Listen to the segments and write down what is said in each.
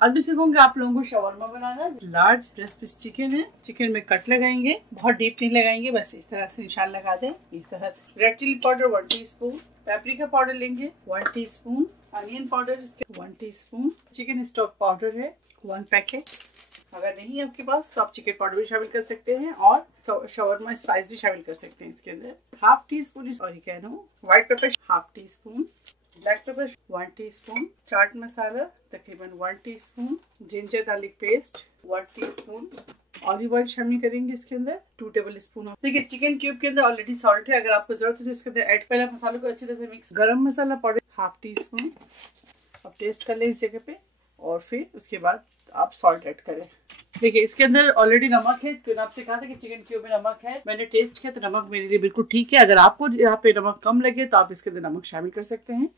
आज भी सीखूंगी आप लोगों को शवरमा बनाना। लार्ज ब्रेस्ट पीस चिकन है, चिकन में कट लगाएंगे, बहुत डीप नहीं लगाएंगे, बस इस तरह से निशान लगा दें। इस तरह से red chilli powder 1 teaspoon, paprika powder लेंगे 1 teaspoon, onion powder 1 teaspoon, chicken stock powder है 1 पैकेट। अगर नहीं है आपके पास तो आप चिकन पाउडर भी शामिल कर सकते हैं और शवरमा स्पाइस भी शामिल कर सकते हैं इसके अंदर। 1/2 teaspoon oregano, white pepper 1/2 teaspoon, black pepper 1 teaspoon, chaat masala तकरीबन 1 teaspoon, ginger garlic paste 1 teaspoon, olive oil शामिल करेंगे इसके अंदर 2 टेबल स्पून। देखिए चिकन क्यूब के अंदर ऑलरेडी सॉल्ट है, अगर आपको जरूरत है तो इसके अंदर ऐड। पहले मसालों को अच्छी तरह से मिक्स। गरम मसाला पाउडर 1/2 टीस्पून, अब टेस्ट कर लें इस जगह पे, और फिर उसके बाद आप सॉल्ट ऐड करें। देखिए इसके अंदर ऑलरेडी नमक है, क्योंकि आपसे कहा था कि चिकन क्यूब में नमक है, मैंने टेस्ट किया तो नमक मेरे लिए बिल्कुल ठीक है। अगर आपको यहाँ पे नमक कम लगे तो आप इसके अंदर नमक शामिल कर सकते हैं।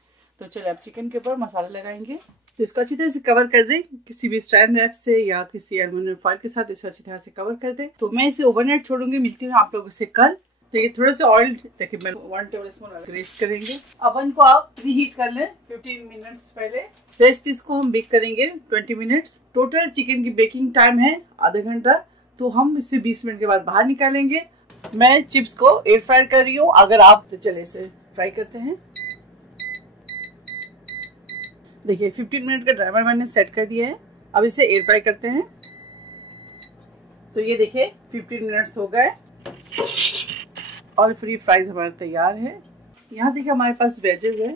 तो चलिए अब चिकन के ऊपर मसाला लगाएंगे, तो इसको अच्छी तरह से कवर कर दें, किसी भी स्टैंड रैप से या किसी एल्युमिनियम फॉइल के साथ इसको अच्छी तरह से कवर कर दें। तो मैं इसे ओवरनाइट छोड़ूंगी, मिलती हूँ आप लोगों से कल। देखिए थोड़ा सा ऑयल तकरीबन 1 टेबल स्पून ग्रीस करेंगे। अवन को आप प्रीहीट कर लें 15 मिनट्स पहले। ब्रेस्ट पीस को हम बेक करेंगे 20 मिनट्स। टोटल चिकन की बेकिंग टाइम है आधा घंटा, तो हम इसे 20 मिनट के बाद बाहर निकालेंगे। मैं चिप्स को एयर फ्राई कर रही हूँ, अगर आप तो चले इसे फ्राई करते हैं। देखिए 15 मिनट का टाइमर मैंने सेट कर दिया है, अब इसे एयर फ्राई करते हैं। तो ये देखिए 15 मिनट्स हो गए और फ्री फ्राइज हमारा तैयार है। यहाँ देखिए हमारे पास वेजेस है,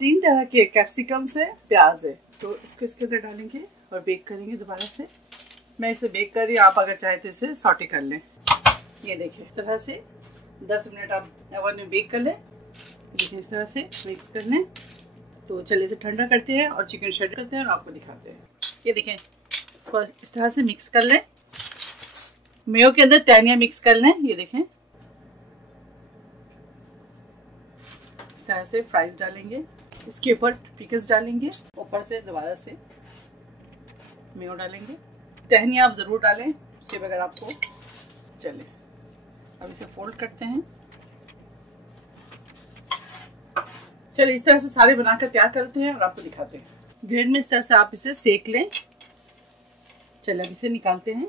3 तरह के कैप्सिकम्स है, प्याज है, तो इसको इसके अंदर डालेंगे और बेक करेंगे दोबारा से। मैं इसे बेक कर रही हूँ, आप अगर चाहे तो इसे सॉटे कर लें। ये देखिए इस तरह से 10 मिनट आप ओवन में बेक कर लें। देखिए इस तरह से मिक्स कर लें। तो चलिए इसे ठंडा करते हैं और चिकन शेड करते हैं और आपको दिखाते हैं। ये देखें इस तरह से मिक्स कर लें, मेयो के अंदर टहनियाँ मिक्स कर लें। ये देखें इस तरह से फ्राइज डालेंगे, इसके ऊपर पिकल्स डालेंगे, ऊपर से दोबारा से मेयो डालेंगे। टहनियाँ आप ज़रूर डालें, उसके बगैर आपको चले। अब इसे फोल्ड करते हैं। चलिए इस तरह से सारे बनाकर तैयार करते हैं और आपको दिखाते हैं। ग्रिल में इस तरह से आप इसे सेक लें। चलिए अब इसे निकालते हैं।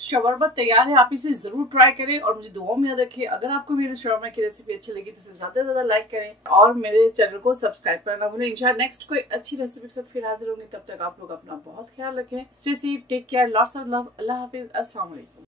शवरमा तैयार है, आप इसे जरूर ट्राई करें और मुझे दुआओं में याद रखिए। अगर आपको मेरे शवरमा की रेसिपी अच्छी लगी तो इसे ज्यादा से ज्यादा लाइक करें और मेरे चैनल को सब्सक्राइब करना भूलें। इंशाल्लाह नेक्स्ट कोई अच्छी रेसिपी के साथ फिर हाजिर होंगे। तब तक आप लोग अपना बहुत ख्याल रखें। Stay safe, take care, lots of love. Allah हाफिज, अस्सलाम वालेकुम।